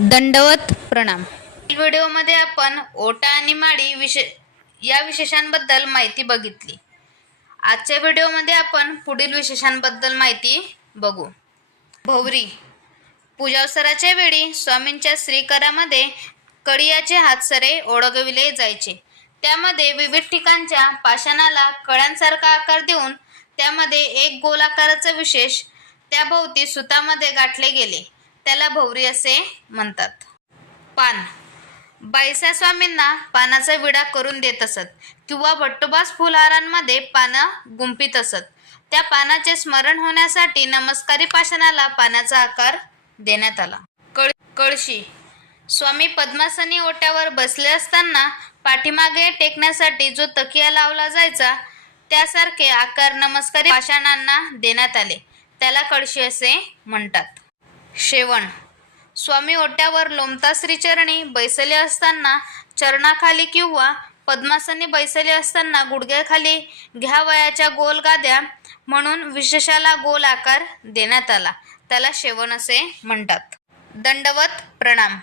दंडवत प्रणाम। व्हिडिओमध्ये आपण ओटा आणि माळी या विशेषांबद्दल माहिती बघितली। आजच्या व्हिडिओमध्ये आपण पुढील विशेषांबद्दल माहिती बघू। भोवरी पूजावसराच्या वेळी स्वामींच्या श्रीकरामध्ये कडियाचे हातसरे ओळगविले जायचे। त्यामध्ये विविध ठिकाणच्या पाषाणाला कळ्यांसारखा आकार देऊन त्यामध्ये एक गोल आकाराचा विशेष त्याभोवती सुतामध्ये गाठले गेले, त्याला भोवरी असे म्हणतात। पान बाईसा स्वामींना पानाचा विडा करून देत असत किंवा भट्टोबास फुलहारांमध्ये पानं गुंफीत असत। त्या पानाचे स्मरण होण्यासाठी नमस्कारी पाषाणाला पानाचा आकार देण्यात आला। कळशी स्वामी पद्मासनी ओट्यावर बसले असताना पाठीमागे टेकण्यासाठी जो तकिया लावला जायचा त्यासारखे आकार नमस्कारी पाषाणांना देण्यात आले, त्याला कळशी असे म्हणतात। शेवण स्वामी ओट्यावर लोमता श्रीचरणी बैसले असताना चरणाखाली किंवा पद्मासनी बैसले असताना गुडघ्याखाली घ्यावयाच्या गोल गाद्या म्हणून विशेषाला गोल आकार देण्यात आला, त्याला शेवण असे म्हणतात। दंडवत प्रणाम।